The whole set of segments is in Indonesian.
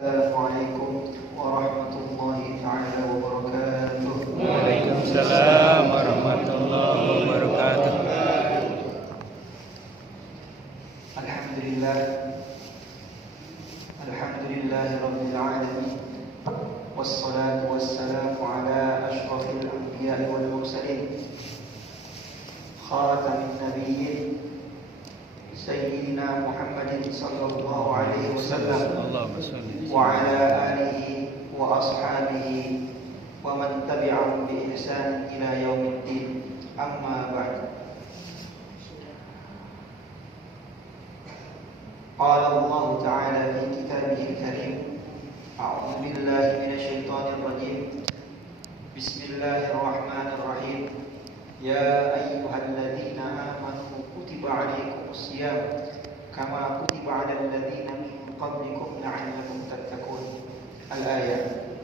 Assalamualaikum warahmatullahi taala wabarakatuh. Waalaikumsalam warahmatullahi wabarakatuh. Alhamdulillah, alhamdulillahirabbil alamin. Wassalatu wassalamu ala asyrafil anbiya'i wal mursalin. Khatamin nabiyyin Sayyidina Muhammadin sallallahu alaihi wasallam wa ala alihi wa ashabihi wa man tabi'ahum bi ihsan ila yaumiddin. Amma ba'd. Qala Allah ta'ala fi kitabihil karim. A'udzu billahi minasyaitonir rajim. Bismillahirrahmanirrahim. Ya ayyuhalladzina amanu kutiba 'alaikumus shiyam kama kutiba 'alal ladzina min qablikum la'allakum tattaqun. Al-ayat.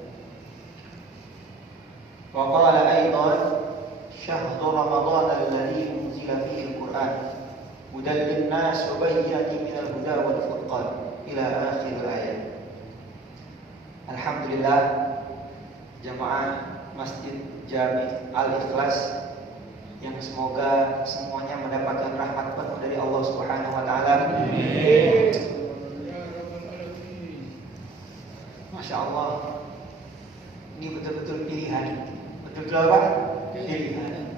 Wa qala aidan syahru ramadhan alladzi unzila fihi al-Qur'an hudan lin-nas wa bayyinatin minal huda wal furqan ila akhir ayat. Alhamdulillah, jamaah Masjid Jami Al-Ikhlas yang semoga semuanya mendapatkan rahmat penuh dari Allah Subhanahu wa taala. Amin. Masya Allah, ini betul-betul pilihan. Betul-betul apa? Pilihan.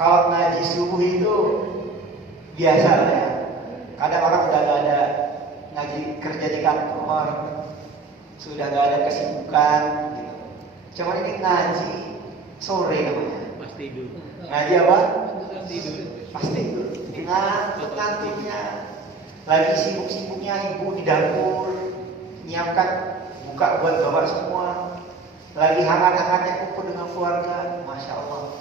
Kalau ngaji subuh itu biasa ya. Kadang orang udah gak ada ngaji kerja di kantor, sudah gak ada kesibukan gitu. Cuman ini ngaji sore namanya. Pasti tidur. Ngaji apa? Tidur. Pasti tidur. Ngantuknya. Lagi sibuk-sibuknya ibu di dapur nyiapkan buka buat bapak semua. Lagi hangat-hangatnya kumpul dengan keluarga. Masya Allah.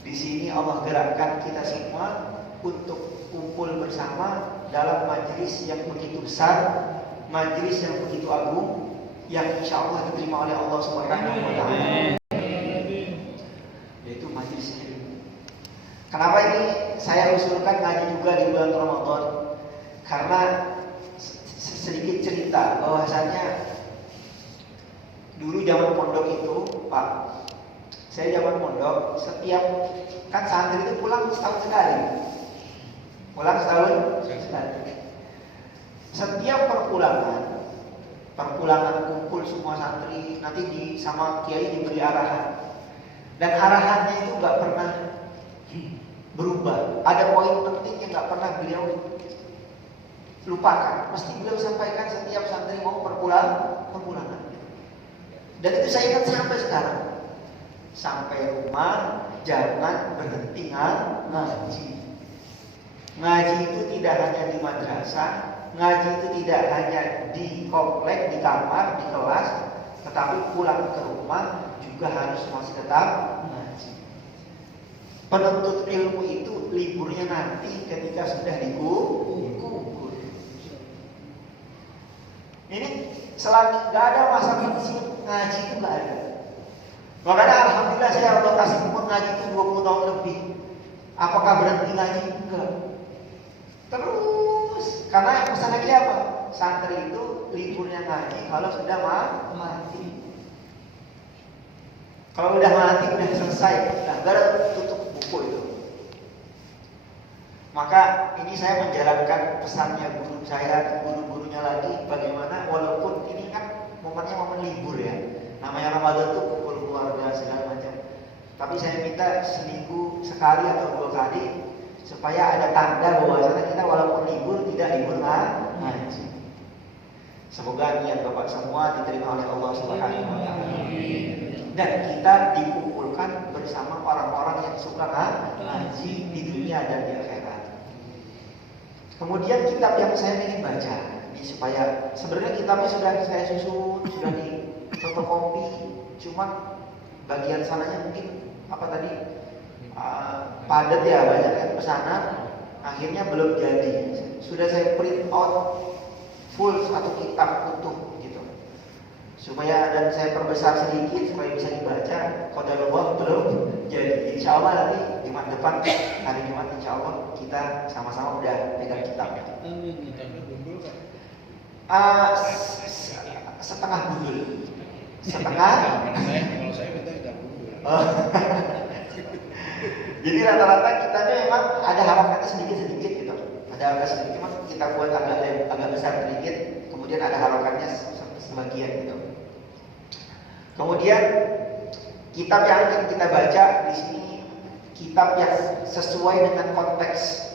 Di sini Allah gerakkan kita semua untuk kumpul bersama dalam majelis yang begitu besar, majelis yang begitu agung, yang insya Allah diterima oleh Allah Subhanahu wa taala. Yaitu majelis ilmu. Kenapa ini saya usulkan ngaji juga di bulan Ramadan? Karena sedikit cerita bahwasanya dulu zaman pondok itu, Pak, saya zaman pondok setiap kan santri itu pulang setahun sekali. Pulang setahun sekali. Setiap perpulangan kumpul semua santri nanti sama kiai diberi arahan. Dan arahannya itu nggak pernah berubah. Ada poin penting yang nggak pernah beliau lupakan. Mesti beliau sampaikan setiap santri mau perpulangan. Dan itu saya ingat sampai sekarang. Sampai rumah jangan berhenti ngaji. Ngaji itu tidak hanya di madrasah, ngaji itu tidak hanya di komplek, di kamar, di kelas, tetapi pulang ke rumah juga harus masih tetap ngaji. Penuntut ilmu itu liburnya nanti ketika sudah dikubur. Ini selama nggak ada masa pensiun ngaji itu nggak ada. Makanya alhamdulillah saya Allah kasih umur ngaji itu 20 tahun lebih. Apakah berhenti ngaji? Enggak. Terus karena pesan lagi apa? Santri itu liburnya ngaji kalau sudah mati. Kalau udah mati udah selesai, baru tutup buku itu. Maka ini saya menjalankan pesannya guru saya dan guru-gurunya lagi, bagaimana walaupun ini kan momennya momen libur ya. Namanya Ramadan tuh kumpul keluarga segala macam. Tapi saya minta seminggu sekali atau 2 kali supaya ada tanda bahwa kita walaupun libur tidak libur ngaji. Semoga niat Bapak semua diterima oleh Allah Subhanahu wa taala. Dan kita dikumpulkan bersama orang-orang yang suka ngaji di dunia dan di akhirat. Kemudian kitab yang saya ingin baca ini supaya sebenarnya kitabnya sudah saya susun, sudah di fotokopi, cuma bagian sananya mungkin apa tadi padat ya, banyak yang pesanan, akhirnya belum jadi. Sudah saya print out full satu kitab utuh gitu, supaya dan saya perbesar sedikit supaya bisa dibaca. Qadarullah belum jadi. Insya Allah nanti Jumat depan, hari Jumat insya Allah kita sama-sama udah pegang kitab. Setengah gundul. Setengah. Kalau saya minta tidak gundul. Jadi rata-rata kita tuh memang ada harokannya sedikit-sedikit gitu. Ada harokan sedikit, cuma kita buat agak besar sedikit. Kemudian ada harokannya sebagian gitu. Kemudian kitab yang akan kita baca di sini kitab yang sesuai dengan konteks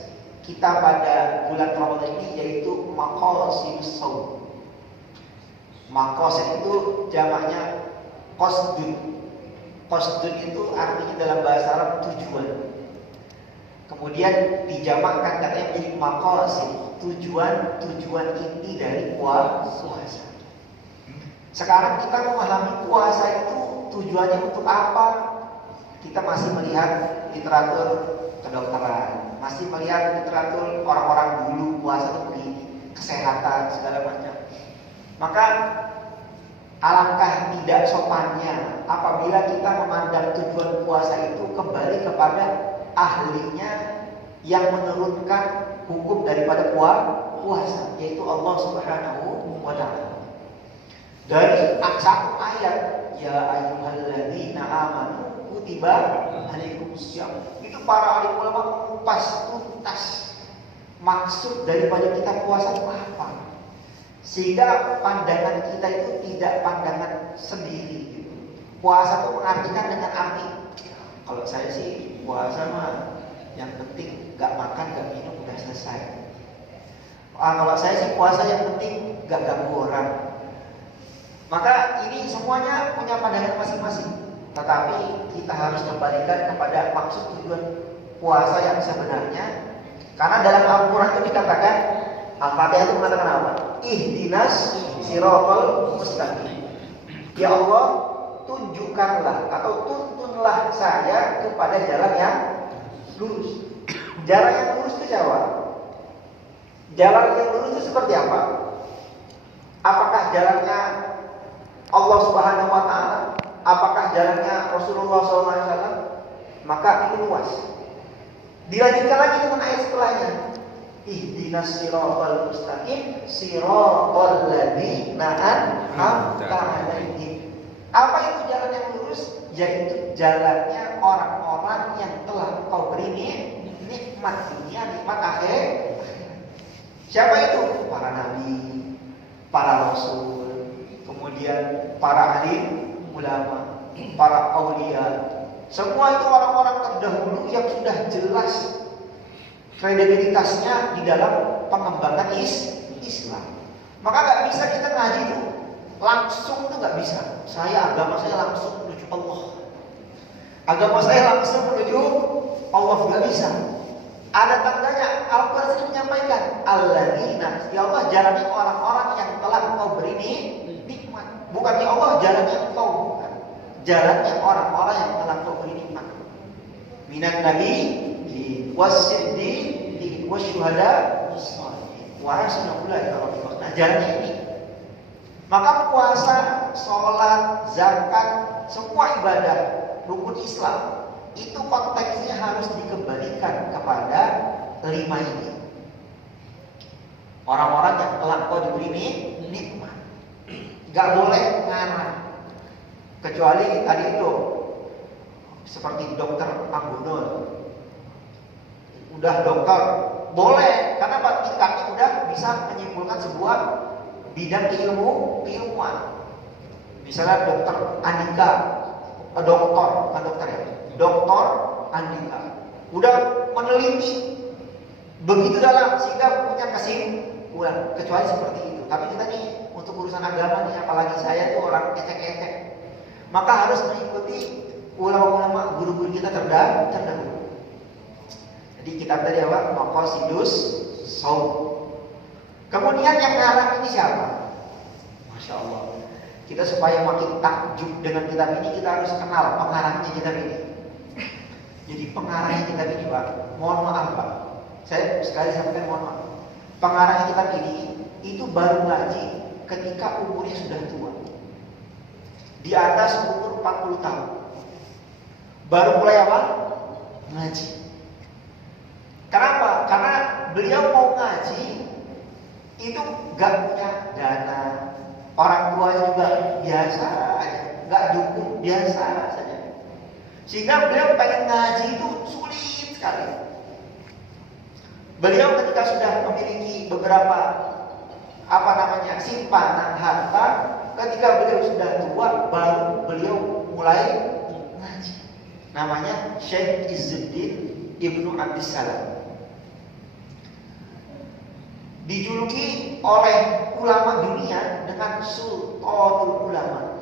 kita pada bulan Ramadan ini, yaitu Maqasidus Shaum. Maqasid itu jamaknya qasdun. Qasdun itu artinya dalam bahasa Arab tujuan. Kemudian dijamakkan katanya menjadi maqasid, tujuan inti dari puasa. Sekarang kita memahami puasa itu tujuannya untuk apa? Kita masih melihat literatur kedokteran, masih melihat literatur orang-orang dulu puasa itu begini, kesehatan segala macam. Maka alangkah tidak sopannya apabila kita memandang tujuan puasa itu kembali kepada ahlinya yang menurunkan hukum daripada puasa, yaitu Allah Subhanahu wa Ta'ala. Dari satu ayat, ya ayyuhalladzina amanu kutiba alaikumusiyam, itu para alim ulama mengupas tuntas maksud daripada kita puasa itu apa, sehingga pandangan kita itu tidak pandangan sendiri. Puasa itu mengartikan dengan arti, kalau saya sih puasa mah yang penting gak makan gak minum udah selesai. Kalau saya sih puasa yang penting gak ganggu orang. Maka ini semuanya punya pandangan masing-masing. Tetapi kita harus kembalikan kepada maksud tujuan puasa yang sebenarnya. Karena dalam Al-Quran itu dikatakan, Al-Fatihah itu mengatakan apa? Ihdinas siratal mustaqim. Ya Allah, tunjukkanlah atau tuntunlah saya kepada jalan yang lurus. Jalan yang lurus itu siapa? Jalan yang lurus itu seperti apa? Apakah jalannya Allah Subhanahu wa Ta'ala? Apakah jalannya Rasulullah SAW? Maka ini luas. Dilanjutkan lagi dengan ayat setelahnya. Ihdinas siratal mustaqim siratal ladzina an'amta 'alaihim. Apa itu jalan yang lurus? Yaitu jalannya orang-orang yang telah Engkau beri nikmat dunia, nikmat akhir. Siapa itu? Para nabi, para rasul, kemudian para alim ulama, para aulia. Semua itu orang-orang terdahulu yang sudah jelas kredibilitasnya di dalam pengembangan Islam. Maka gak bisa kita ngaji itu langsung, itu gak bisa. Agama saya langsung menuju Allah. Agama saya langsung menuju Allah, gak bisa. Ada tandanya. Al-Quran sendiri menyampaikan, alladzina, ya Allah jalannya orang-orang yang telah Engkau beri nikmat. Bukan ya Allah jalannya Engkau, bukan. Jalannya orang-orang yang telah Engkau beri nikmat. Minan nabi wasiddiqin wasyuhada wa hasuna ulaika rafiqa. Nah, jalannya ini. Maka puasa, sholat, zakat, semua ibadah rukun Islam itu konteksnya harus dikembalikan kepada 5 ini. Orang-orang yang telah Engkau diberi nikmat. Gak boleh ngarang. Kecuali tadi itu seperti dokter Anggunul. Udah dokter, boleh, karena tingkatnya udah bisa menyimpulkan sebuah bidang keilmuan. Misalnya dokter Andika, dokter Andika udah meneliti begitu dalam sehingga punya kesimpulan. Kecuali seperti itu. Tapi kita nih untuk urusan agama nih, apalagi saya tuh orang ecek-ecek, maka harus mengikuti ulama-ulama guru-guru kita terdahulu. Jadi kitab tadi apa? Maqasidus Shaum. Kemudian yang ngarang ini siapa? Masya Allah. Kita supaya makin takjub dengan kitab ini, kita harus kenal pengarangnya kitab ini. Jadi pengarangnya kitab ini, Pak, mohon maaf Pak, saya sekali sampaikan mohon maaf. Pengarangnya kitab ini itu baru ngaji ketika umurnya sudah tua, di atas umur 40 tahun. Baru mulai apa? Ngaji. Kenapa? Karena beliau mau ngaji itu gak punya dana, orang tuanya juga biasa aja, gak dukung, biasa saja. Sehingga beliau pengen ngaji itu sulit sekali. Beliau ketika sudah memiliki beberapa simpanan harta, ketika beliau sudah tua baru beliau mulai ngaji. Namanya Syekh Izzuddin Ibnu Abdissalam. Dijuluki oleh ulama dunia dengan Sultanul Ulama.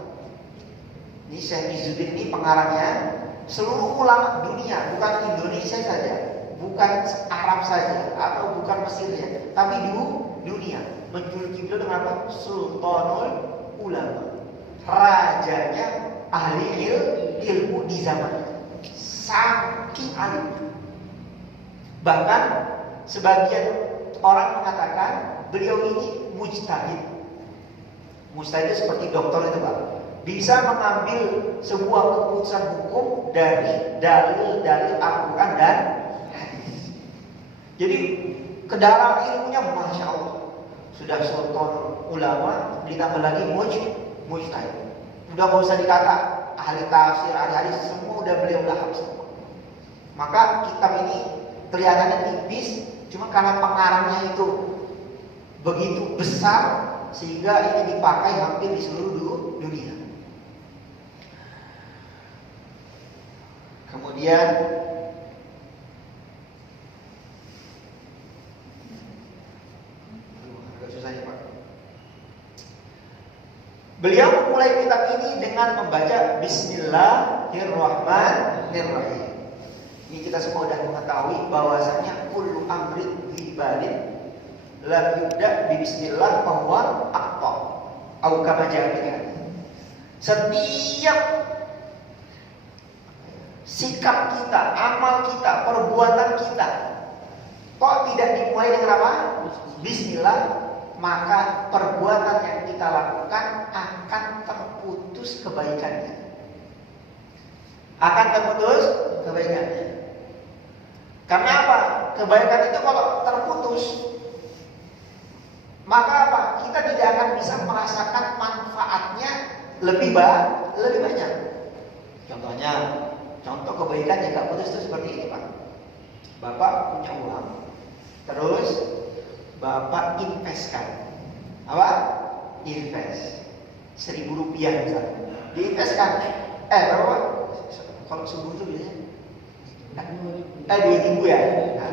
Ini Syekh Izzuddin ini pengarangnya seluruh ulama dunia, bukan Indonesia saja, bukan Arab saja, atau bukan Mesir ya, tapi di dunia. Menjuluki beliau dengan apa? Sultanul Ulama, rajanya ahli ilmu di zaman. Saking alim. Bahkan sebagian orang mengatakan beliau ini mujtahid. Mujtahid seperti dokter itu Pak, bisa mengambil sebuah keputusan hukum dari dalil-dalil Al-Quran dan hadis. Jadi kedalaman ilmunya Masya Allah. Sudah sultan ulama, ditambah lagi mujtahid. Udah gak usah dikata ahli tafsir, ahli hadis, semua udah beliau lahap semua. Maka kitab ini kelihatannya tipis, cuma karena pengarangnya itu begitu besar sehingga ini dipakai hampir di seluruh dunia. Kemudian agak susah ya Pak. Beliau memulai kitab ini dengan membaca Bismillahirrahmanirrahim. Ini kita semua sudah mengetahui bahwasanya kullu amrin dzibadin lam yubda bi bismillah fahuwa aqta au kama jaa. Setiap sikap kita, amal kita, perbuatan kita kok tidak dimulai dengan apa? Bismillah, maka perbuatan yang kita lakukan akan terputus kebaikannya. Akan terputus kebaikannya. Karena apa? Kebaikan itu kalau terputus, maka apa? Kita tidak akan bisa merasakan manfaatnya lebih banyak. Contohnya, contoh kebaikan yang gak putus itu seperti ini Pak. Bapak punya uang, terus Bapak investkan. Apa? Invest 1.000 rupiah misalnya. Diinvestkan. Berapa Pak? Kalau subuh itu biasanya 2.000 ya. Nah,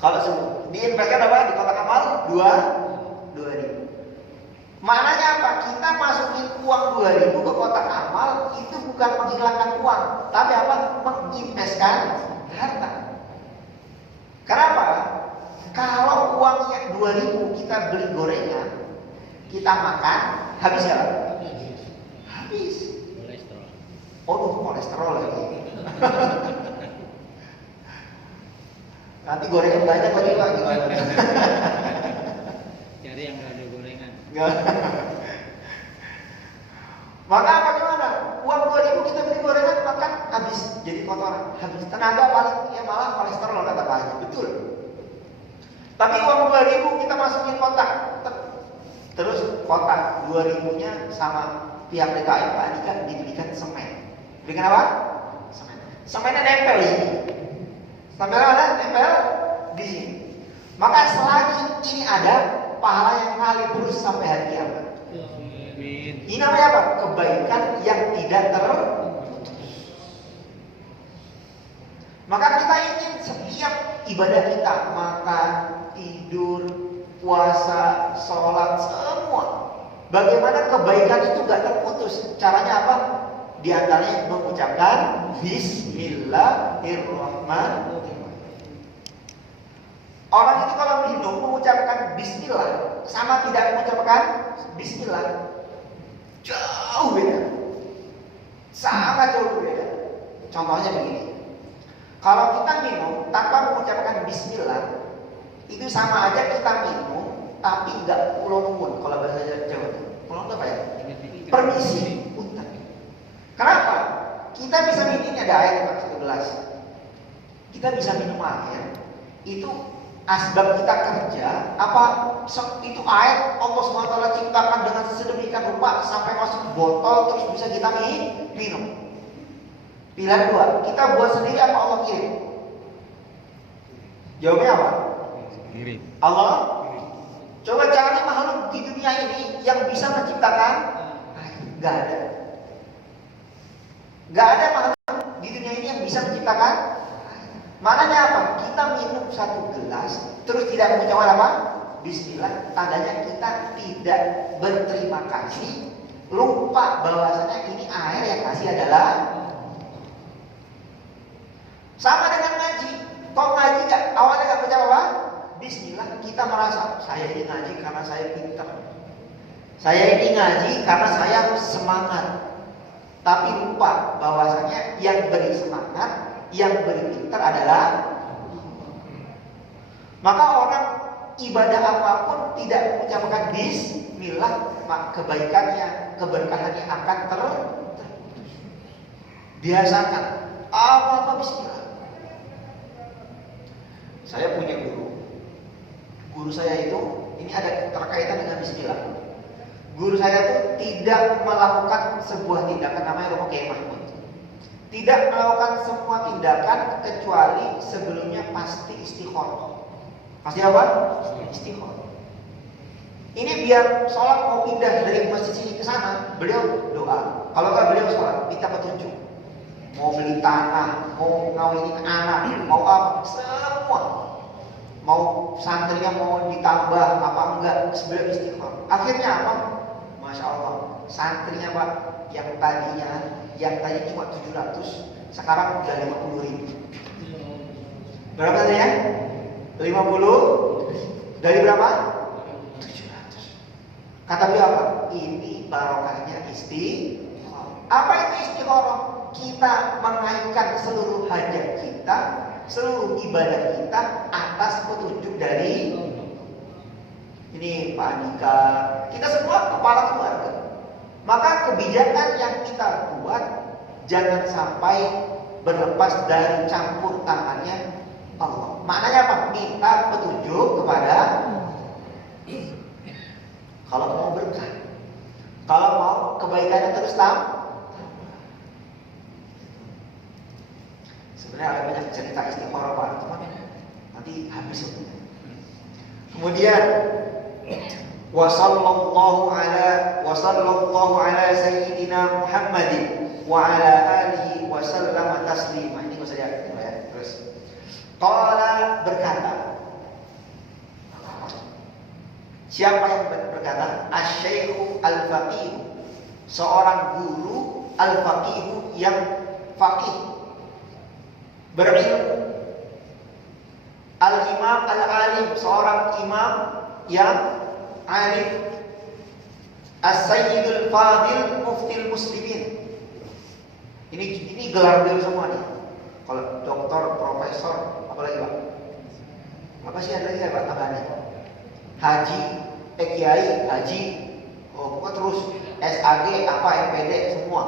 kalau subuh diinvestkan apa? Di kotak amal 2.000. Maknanya apa? Kita masukin uang 2.000 ke kotak amal itu bukan menghilangkan uang, tapi apa? Menginvestkan harta. Kenapa? Kalau uangnya 2.000 kita beli gorengan, kita makan, habis ya? Habis. Kolesterol lagi. Nanti gorengan banyak lagi Pak, gimana? Cari yang gak ada gorengan. Maka apa gimana? Uang 2.000 kita beli gorengan, makan, habis jadi kotoran, habis tenaga paling ya malah kolesterol kata Pak Haji. Betul. Tapi uang 2.000 kita masukin kotak, terus kotak 2.000-nya sama pihak DKI Pak Andika dibelikan semen. Belikan apa? Semen. Semennya nempel di sini. Sampai ada nempel di sini. Maka selagi ini ada, pahala yang mengalir terus sampai hari kiamat. Ini namanya apa? Kebaikan yang tidak terputus. Maka kita ingin setiap ibadah kita, makan, tidur, puasa, sholat, semua, bagaimana kebaikan itu gak terputus. Caranya apa? Di antaranya mengucapkan Bismillahirrahmanirrahim. Orang itu kalau minum mengucapkan Bismillah sama tidak mengucapkan Bismillah, jauh beda. Sangat jauh beda. Contohnya begini. Kalau kita minum tanpa mengucapkan Bismillah, itu sama aja kita minum tapi nggak pulau kalau bahasa Jawa. Pulau apa ya? Permisi, punten. Kenapa? Kita bisa minum, ini ada air Pak, 1 gelas. Kita bisa minum air itu asbab kita kerja, apa itu air Allah SWT ciptakan dengan sedemikian rupa sampai masuk botol terus bisa kita minum. Pilihan dua, kita buat sendiri apa Allah kirim? Jawabnya apa? Kirim. Allah. Coba cari makhluk di dunia ini yang bisa menciptakan air. Gak ada. Gak ada makhluk di dunia ini yang bisa menciptakan air. Maknanya apa? Kita minum satu gelas terus tidak mengucapkan apa? Bismillah. Tandanya kita tidak berterima kasih, lupa bahwasanya ini air yang kasih adalah. Sama dengan ngaji. Kok ngaji gak? Awalnya gak baca apa? Bismillah. Kita merasa saya ini ngaji karena saya pintar. Saya ini ngaji karena saya semangat. Tapi lupa bahwasanya yang beri semangat, yang beri pintar adalah. Maka orang ibadah apapun tidak mengucapkan bismillah, maka kebaikannya, keberkahannya akan terputus. Biasakan apa-apa bismillah. Saya punya guru saya itu ini ada terkaitan dengan bismillah. Guru saya itu tidak melakukan sebuah tindakan namanya Romo Kiai Mahmud. Tidak melakukan semua tindakan kecuali sebelumnya pasti istikharah. Pasti apa? Istikharah. Ini biar sholat mau pindah dari masjid sini ke sana, beliau doa. Kalau nggak beliau sholat, minta petunjuk. Mau beli tanah, mau ngawinin anak, mau apa, semua. Mau santrinya mau ditambah apa enggak, sebelum istighfar. Akhirnya apa? Masya Allah, santrinya Pak, yang tadi cuma 700, sekarang udah 50.000. Berapa tadi ya? 50 dari berapa? 700. Kata beliau apa? Ini barokahnya istighfar. Apa itu istighfar? Kita menaikkan seluruh hajat kita, seluruh ibadah kita atas petunjuk dari ini Pak Andika, kita semua kepala keluarga. Maka kebijakan yang kita buat jangan sampai berlepas dari campur tangannya Allah. Maknanya apa? Minta petunjuk kepada kalau mau berkah, kalau mau kebaikannya terus sebenarnya ada banyak cerita istiqoroh Pak, teman nanti habis itu. Kemudian wasallallahu ala sayyidina Muhammadin wa ala alihi wa sallama taslima. Ini enggak usah diartikan ya. Terus qala berkata. Siapa yang berkata? Asy-Syaikh al-Faqih. Seorang guru al-Faqih yang faqih, berilmu. Al-Imam al-Alim, seorang imam yang alim. As-Sayyidul Fadil Muftil Muslimin. Ini gelar beliau semua nih. Kalau doktor, profesor, apa lagi Pak? Apa sih ada lagi ya Pak tambahannya? Haji, Kiai, Haji. Oh, pokoknya terus SAG, apa MPD semua.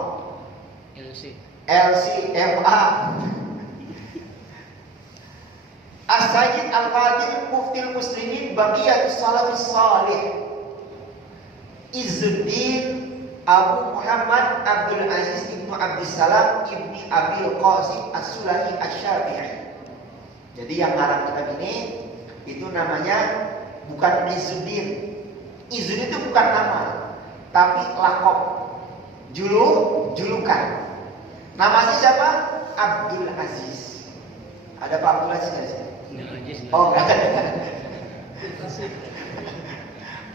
LC, MA. As-Sayyid Al-Fadil Muftil Muslimin Baqiyatus Salafis Salih Izzuddin Abu Muhammad Abdul Aziz Ibnu Abdissalam Ibni Abil Qasim As-Sulahi Asy-Syafi'i. Jadi yang ngarang kitab ini itu namanya bukan Izzuddin. Izzuddin itu bukan nama, tapi lakob, julukan. Namanya siapa? Abdul Aziz. Ada Pak Abdul Aziz nggak sih? Oh enggak ada.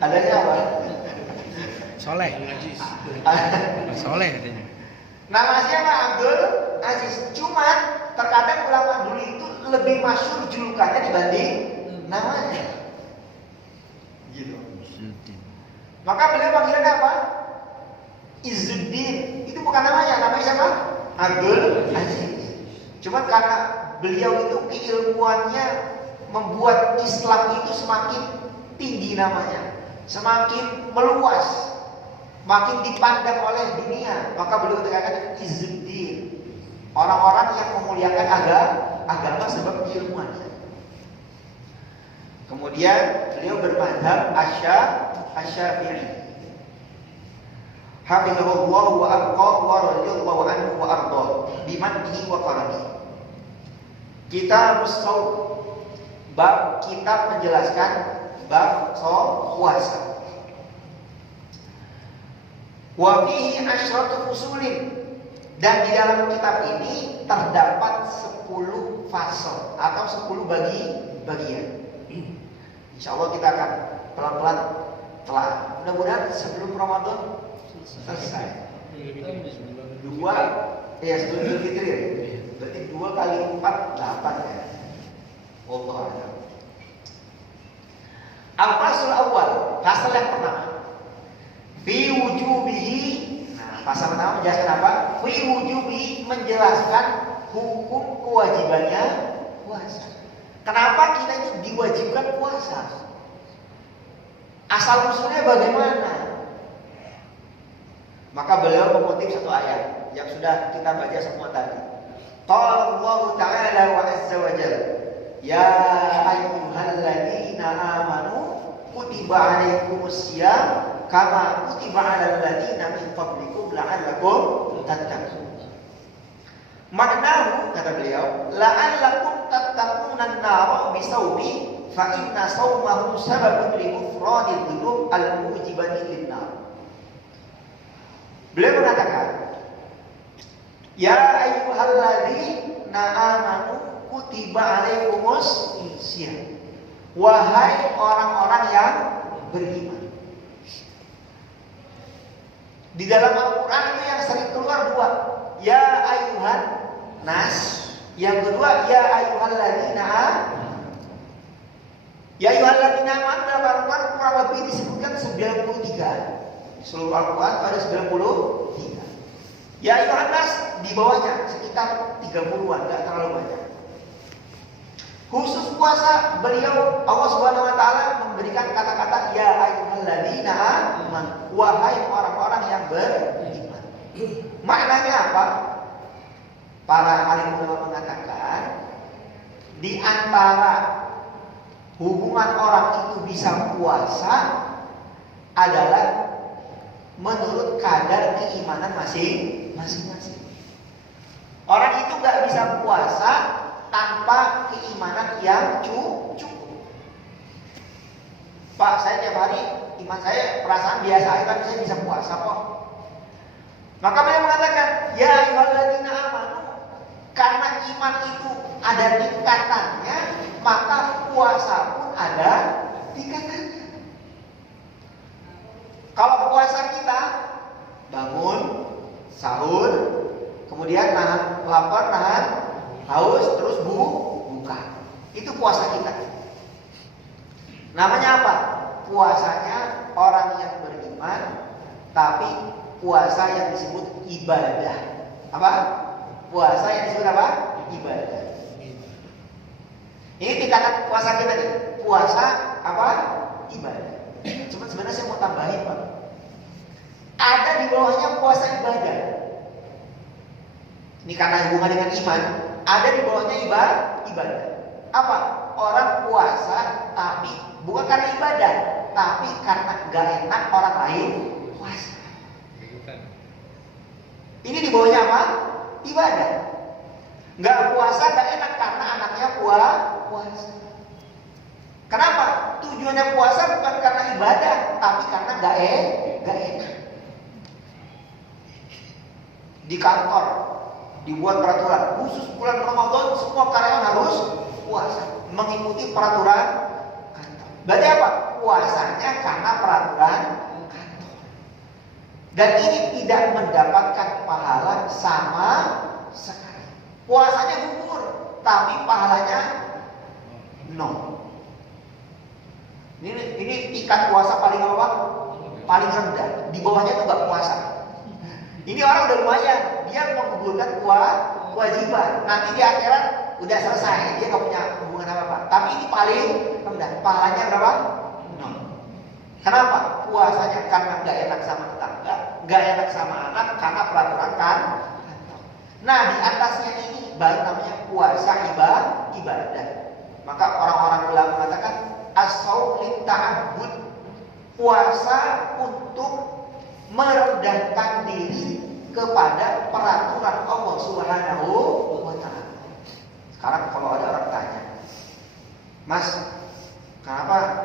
Adanya apa? Soleh. Soleh katanya. Nama siapa? Abdul Aziz. Cuman terkadang ulama dulu itu lebih masyhur julukannya dibanding namanya. Gitu. Maka beliau panggilannya apa? Izzuddin. Itu bukan namanya. Namanya siapa? Abdul Aziz. Cuman karena beliau itu keilmuannya membuat Islam itu semakin tinggi namanya, semakin meluas, makin dipandang oleh dunia. Maka beliau katakan Izzuddin, orang-orang yang memuliakan agama sebab keilmuannya. Kemudian beliau bermadzhab Asy-Syafi'i. Hafizahullah wa abqa wa radhiyallahu anhu wa arda bimannihi wa karamihi. Kitab shaum, bab kitab menjelaskan bab puasa. Wa fihi asyratu fusulin, dan di dalam kitab ini terdapat 10 fasal atau 10 bagian. Insyaallah kita akan pelan-pelan telah. Mudah-mudahan sebelum Ramadan selesai. Sebelum Idul Fitri ya. Berarti 2 kali 4 8 ya. Wallahu a'lam. Al-faslul awal, fasal yang pertama. Fi wujubihi. Nah, pasal pertama menjelaskan apa? Fi wujubihi, menjelaskan hukum kewajibannya puasa. Kenapa kita itu diwajibkan puasa? Asal usulnya bagaimana? Maka beliau mengutip satu ayat yang sudah kita baca semua tadi. Qala Allah Ta'ala wa azza wa jalla, ya ayyuhalladzina amanu kutiba 'alaikumus syiyam kama kutiba 'alal ladzina min qablikum la'allakum tattaqun. Maknahu, kata beliau, la'allakum tattaquna an-nara bisawmi fa inna sawmahu sababun li ghufranil dzunub al-mujibati lin-nar. Beliau mengatakan, ya ayyuhalladzina amanu kutiba 'alaikumus syiyam. Wahai orang-orang yang beriman. Di dalam Al-Qur'an itu yang sering keluar 2. Ya ayyuhan nas, yang kedua ya ayyuhalladzina. Ya ayyuhalladzina amanu dalam Al-Qur'an kurang lebih disebutkan 93. Seluruh Al-Quran ada 93. Ya ayyuhan nas di bawahnya sekitar 30-an, enggak terlalu banyak. Khusus puasa, beliau Allah Subhanahu wa taala memberikan kata-kata ya ayyuhalladzina amanu, wahai orang-orang yang beriman. Maknanya apa? Para alim ulama mengatakan di antara hubungan orang itu bisa puasa adalah menurut kadar keimanan masing-masing. Orang itu nggak bisa puasa tanpa keimanan yang cukup. Pak, saya tiap hari iman saya perasaan biasa aja, tapi saya bisa puasa kok. Maka beliau mengatakan, ya ayyuhalladzina amanu, karena iman itu ada tingkatannya, maka puasa pun ada tingkatannya. Kalau puasa kita bangun, sahur, kemudian nahan lapar, nahan haus, terus buka. Itu puasa kita. Namanya apa? Puasanya orang yang beriman, tapi puasa yang disebut ibadah. Apa? Puasa yang disebut apa? Ibadah. Ini tingkatan puasa kita nih. Puasa apa? Ibadah. Cuma sebenarnya saya mau tambahin, Pak. Ada di bawahnya puasa ibadah. Ini karena hubungan dengan iman. Ada di bawahnya ibadah. Apa? Orang puasa tapi bukan karena ibadah, tapi karena gak enak orang lain puasa. Ini di bawahnya apa? Ibadah. Gak puasa gak enak karena anaknya puasa. Kenapa? Tujuannya puasa bukan karena ibadah, tapi karena gak enak. Di kantor dibuat peraturan khusus bulan Ramadan semua karyawan harus puasa, mengikuti peraturan kantor. Berarti apa? Puasanya karena peraturan kantor. Dan ini tidak mendapatkan pahala sama sekali. Puasanya gugur, tapi pahalanya nol. Ini tingkat puasa paling apa? Paling rendah. Di bawahnya itu nggak puasa. Ini orang udah lumayan, dia menggugurkan kewajiban. Nanti di akhirat udah selesai, dia nggak punya hubungan apa-apa. Tapi ini paling rendah, pahalanya berapa? Nol. Kenapa? Puasanya karena nggak enak sama tetangga, nggak enak sama anak, karena peraturan kan. Nah di atasnya ini baru namanya puasa ibadah. Maka orang-orang ulama mengatakan as-shaum litta'abbud, puasa untuk merendahkan diri kepada peraturan Allah Subhanahu wa taala. Sekarang kalau ada orang tanya, "Mas, kenapa